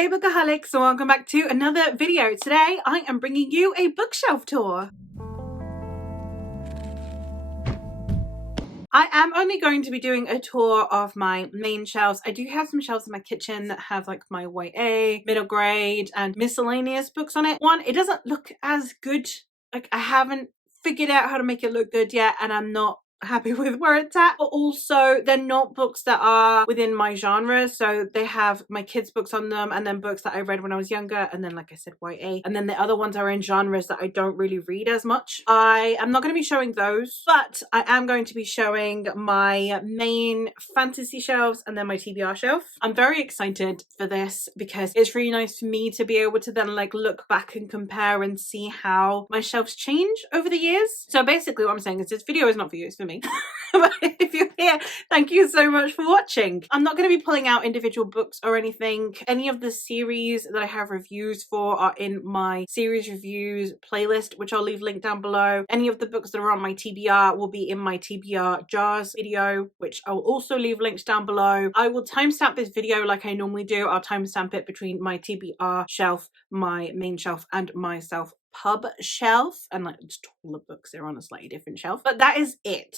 Hey bookaholics, and welcome back to another video. Today I am bringing you a bookshelf tour. I am only going to be doing a tour of my main shelves. I do have some shelves in my kitchen that have like my YA, middle grade and miscellaneous books on it. One, it doesn't look as good. Like I haven't figured out how to make it look good yet, and I'm not happy with where it's at, but also they're not books that are within my genre. So they have my kids books on them, and then books that I read when I was younger, and then like I said, YA, and then the other ones are in genres that I don't really read as much. I am not going to be showing those, but I am going to be showing my main fantasy shelves and then my TBR shelf. I'm very excited for this because it's really nice for me to be able to then like look back and compare and see how my shelves change over the years. So basically what I'm saying is this video is not for you, it's for me. But if you're here, thank you so much for watching. I'm not going to be pulling out individual books or anything. Any of the series that I have reviews for are in my series reviews playlist, which I'll leave linked down below. Any of the books that are on my TBR will be in my TBR jars video, which I'll also leave linked down below. I will timestamp this video like I normally do. I'll timestamp it between my TBR shelf, my main shelf, and my self-pub shelf, and like just all the books are on a slightly different shelf, but that is it.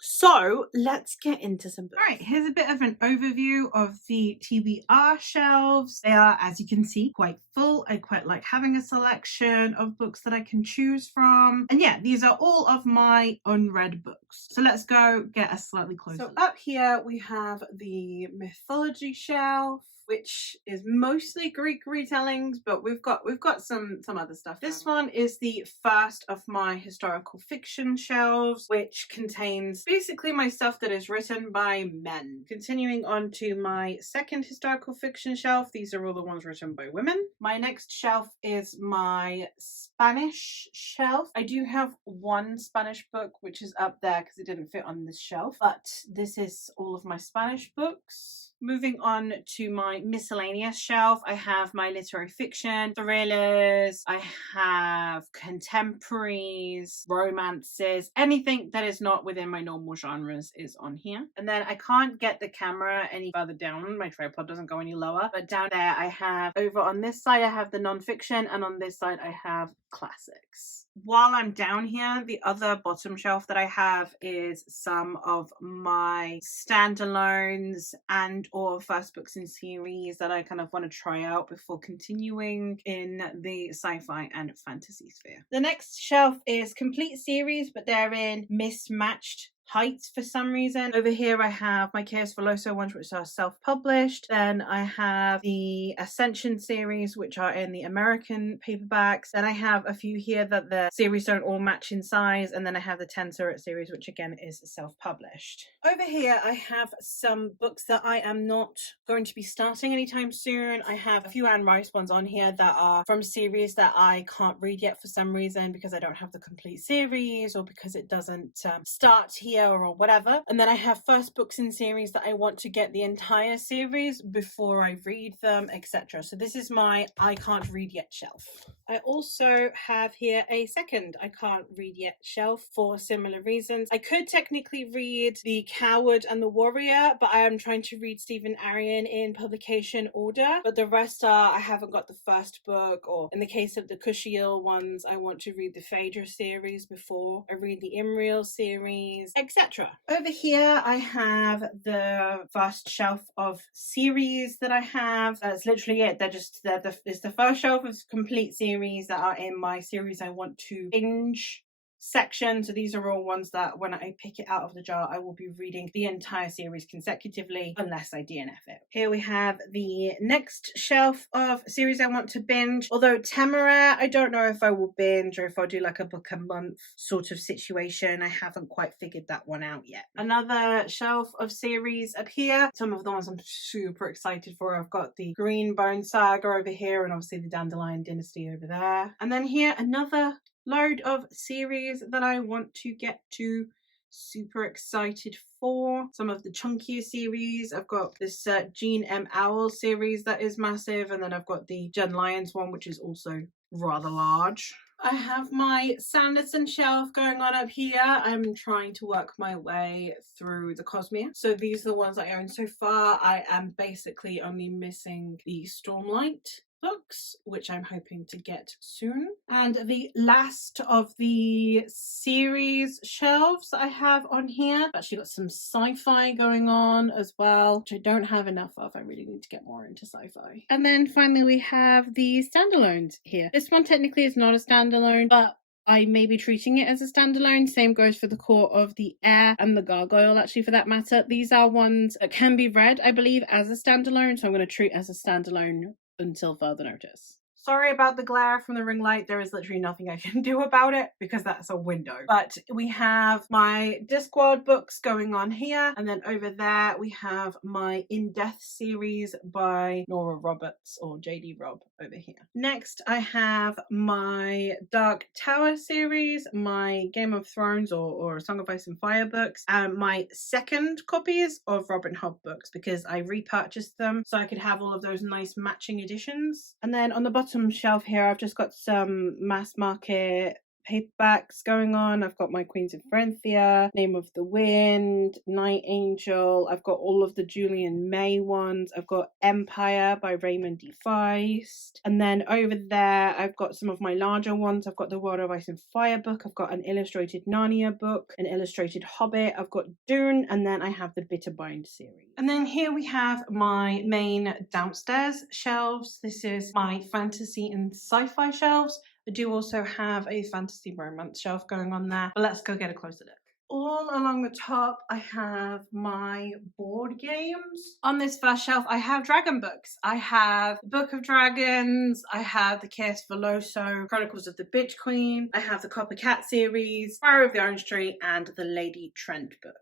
So let's get into some books. All right, here's a bit of an overview of the TBR shelves. They are, as you can see, quite full. I quite like having a selection of books that I can choose from. And yeah, these are all of my unread books. So let's go get a slightly closer. So up here we have the mythology shelf, which is mostly Greek retellings, but we've got some other stuff. This one is the first of my historical fiction shelves, which contains basically my stuff that is written by men. Continuing on to my second historical fiction shelf, these are all the ones written by women. My next shelf is my Spanish shelf. I do have one Spanish book which is up there because it didn't fit on this shelf, but this is all of my Spanish books. Moving on to my miscellaneous shelf, I have my literary fiction, thrillers, I have contemporaries, romances, anything that is not within my normal genres is on here. And then I can't get the camera any further down, my tripod doesn't go any lower, but down there I have, over on this side I have the non-fiction, and on this side I have classics. While I'm down here, the other bottom shelf that I have is some of my standalones and or first books in series that I kind of want to try out before continuing in the sci-fi and fantasy sphere. The next shelf is complete series, but they're in mismatched heights for some reason. Over here I have my Chaos Veloso ones, which are self-published. Then I have the Ascension series, which are in the American paperbacks. Then I have a few here that the series don't all match in size, and then I have the Tensoret series, which again is self-published. Over here I have some books that I am not going to be starting anytime soon. I have a few Anne Rice ones on here that are from series that I can't read yet for some reason, because I don't have the complete series or because it doesn't start here or whatever. And then I have first books in series that I want to get the entire series before I read them, etc. So this is my I can't read yet shelf. I also have here a second I can't read yet shelf for similar reasons. I could technically read The Coward and the Warrior, but I am trying to read Stephen Arion in publication order. But the rest are, I haven't got the first book, or in the case of the Cushiel ones, I want to read the Phaedra series before I read the Imriel series, etc. Over here I have the first shelf of series that I have. That's literally it. It's the first shelf of complete series that are in my series I want to binge section. So these are all ones that when I pick it out of the jar I will be reading the entire series consecutively unless I DNF it. Here we have the next shelf of series I want to binge, although Temeraire I don't know if I will binge or if I'll do like a book a month sort of situation. I haven't quite figured that one out yet. Another shelf of series up here, some of the ones I'm super excited for. I've got the Greenbone Saga over here, and obviously the Dandelion Dynasty over there, and then here another load of series that I want to get to. Super excited for some of the chunkier series. I've got this Jean M. Owl series that is massive, and then I've got the Jen Lyons one, which is also rather large. I have my Sanderson shelf going on up here. I'm trying to work my way through the Cosmere. So these are the ones I own so far. I am basically only missing the Stormlight books, which I'm hoping to get soon. And the last of the series shelves I have on here, I've actually got some sci-fi going on as well, which I don't have enough of. I really need to get more into sci-fi. And then finally we have the standalones here. This one technically is not a standalone, but I may be treating it as a standalone. Same goes for the Court of the Air and the Gargoyle, actually, for that matter. These are ones that can be read, I believe, as a standalone, so I'm going to treat as a standalone until further notice. Sorry about the glare from the ring light. There is literally nothing I can do about it because that's a window. But we have my Discworld books going on here. And then over there we have my In Death series by Nora Roberts or JD Robb over here. Next I have my Dark Tower series, my Game of Thrones or Song of Ice and Fire books, and my second copies of Robin Hobb books because I repurchased them so I could have all of those nice matching editions. And then on the bottom shelf here I've just got some mass market paperbacks going on. I've got my Queens of Frenthia, Name of the Wind, Night Angel. I've got all of the Julian May ones. I've got Empire by Raymond D. Feist. And then over there I've got some of my larger ones. I've got the World of Ice and Fire book. I've got an illustrated Narnia book, an illustrated Hobbit. I've got Dune, and then I have the Bitterbind series. And then here we have my main downstairs shelves. This is my fantasy and sci-fi shelves. I do also have a fantasy romance shelf going on there, but let's go get a closer look. All along the top, I have my board games. On this first shelf, I have dragon books. I have the Book of Dragons, I have the Chaos Veloso, Chronicles of the Bitch Queen, I have the Coppercat series, Fire of the Orange Tree, and the Lady Trent book.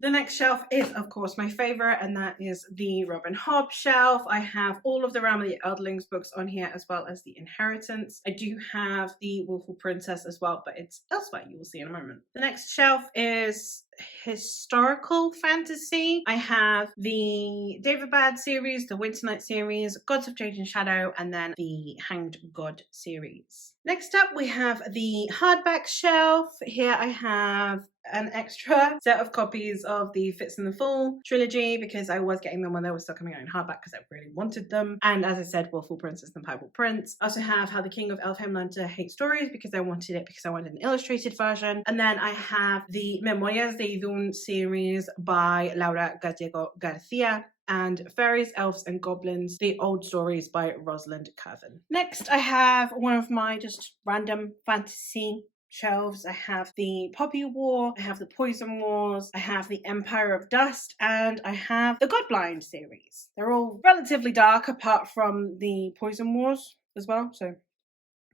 The next shelf is, of course, my favorite, and that is the Robin Hobb shelf. I have all of the Realm of the Eldlings books on here, as well as the Inheritance. I do have the Wolful Princess as well, but it's elsewhere. You will see in a moment. The next shelf is historical fantasy. I have the David Baird series, the Winter Night series, Gods of Jade and Shadow, and then the Hanged God series. Next up, we have the hardback shelf. Here I have an extra set of copies of the Fitz and the Fool trilogy because I was getting them when they were still coming out in hardback because I really wanted them. And as I said, Wolful Princess and Purple Prince. I also have How the King of Elfheim Learned to Hate Stories because I wanted it because I wanted an illustrated version. And then I have the Memorias de Idun series by Laura Gallego Garcia, and Fairies, Elves and Goblins, The Old Stories by Rosalind Curvin. Next, I have one of my just random fantasy shelves. I have the Poppy War, I have the Poison Wars, I have the Empire of Dust, and I have the Godblind series. They're all relatively dark apart from the Poison Wars as well, so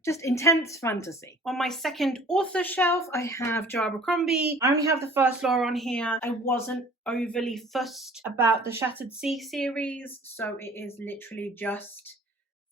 just intense fantasy. On my second author shelf, I have Joe Abercrombie. I only have the first law on here. I wasn't overly fussed about the Shattered Sea series, so it is literally just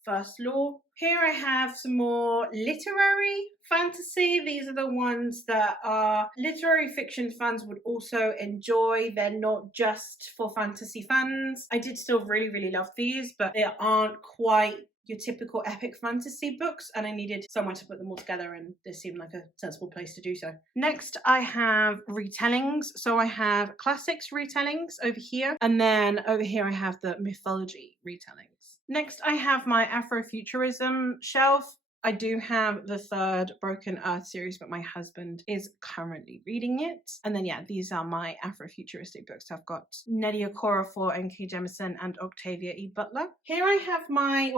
first law. Here I have some more literary fantasy. These are the ones that our literary fiction fans would also enjoy. They're not just for fantasy fans. I did still really love these, but they aren't quite your typical epic fantasy books, and I needed somewhere to put them all together, and this seemed like a sensible place to do so. Next, I have retellings. So I have classics retellings over here, and then over here I have the mythology retellings. Next, I have my Afrofuturism shelf. I do have the third Broken Earth series, but my husband is currently reading it. And then, yeah, these are my Afrofuturistic books. I've got Nnedi Okorafor, N.K. Jemisin, and Octavia E. Butler. Here I have my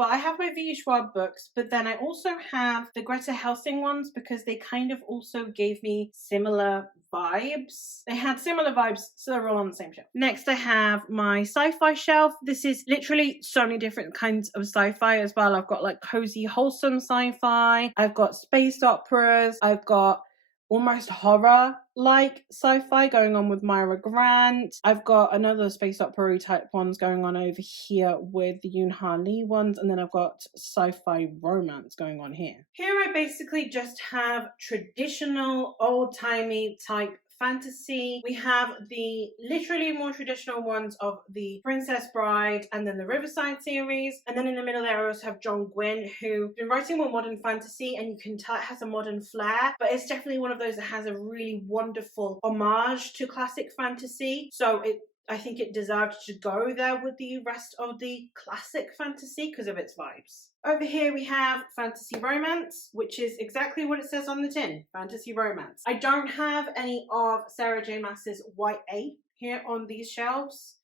V. Schwab books, but then I also have the Greta Helsing ones because they kind of also gave me similar vibes. They had similar vibes, so they're all on the same shelf. Next, I have my sci-fi shelf. This is literally so many different kinds of sci-fi as well. I've got like cozy, wholesome sci-fi. I've got space operas. I've got almost horror-like sci-fi going on with Myra Grant. I've got another space opera type ones going on over here with the Yoon Ha Lee ones, and then I've got sci-fi romance going on here. Here I basically just have traditional old-timey type fantasy. We have the literally more traditional ones of the Princess Bride and then the Riverside series. And then in the middle there I also have John Gwynne, who's been writing more modern fantasy, and you can tell it has a modern flair, but it's definitely one of those that has a really wonderful homage to classic fantasy. So I think it deserved to go there with the rest of the classic fantasy because of its vibes. Over here we have fantasy romance, which is exactly what it says on the tin, fantasy romance. I don't have any of Sarah J Maas's YA here on these shelves,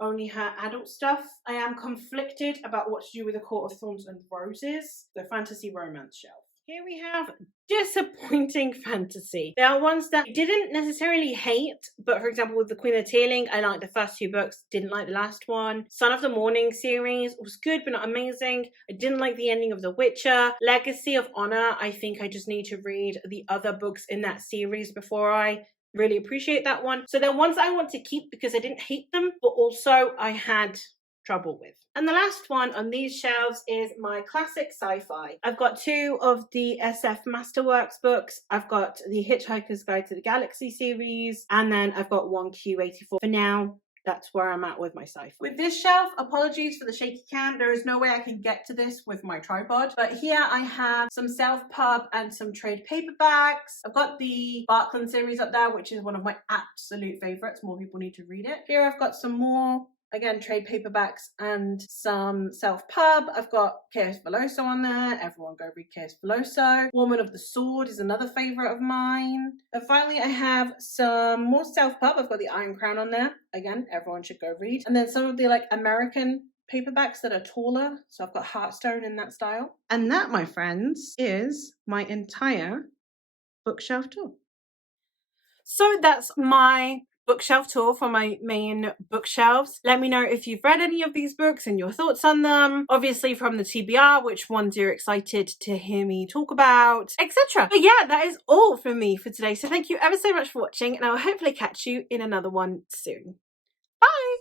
only her adult stuff. I am conflicted about what to do with The Court of Thorns and Roses, the fantasy romance shelf. Here we have disappointing fantasy. There are ones that I didn't necessarily hate, but for example with the Queen of Tearling, I liked the first 2 books, didn't like the last one. Son of the Morning series was good but not amazing. I didn't like the ending of The Witcher. Legacy of Honor, I think I just need to read the other books in that series before I really appreciate that one. So they're ones I want to keep because I didn't hate them, but also I had trouble with. And the last one on these shelves is my classic sci-fi. I've got 2 of the SF Masterworks books. I've got the Hitchhiker's Guide to the Galaxy series, and then I've got 1Q84. For now, that's where I'm at with my sci-fi. With this shelf, apologies for the shaky cam. There is no way I can get to this with my tripod. But here I have some self-pub and some trade paperbacks. I've got the Buckley series up there, which is one of my absolute favorites. More people need to read it. Here I've got some more, again, trade paperbacks and some self-pub. I've got Chaos Veloso on there. Everyone go read Chaos Veloso. Woman of the Sword is another favourite of mine. And finally, I have some more self-pub. I've got the Iron Crown on there. Again, everyone should go read. And then some of the American paperbacks that are taller. So I've got Heartstone in that style. And that, my friends, is my entire bookshelf tour. So that's my bookshelf tour for my main bookshelves. Let me know if you've read any of these books and your thoughts on them. Obviously from the TBR, which ones you're excited to hear me talk about, etc. But yeah, that is all from me for today. So thank you ever so much for watching, and I'll hopefully catch you in another one soon. Bye!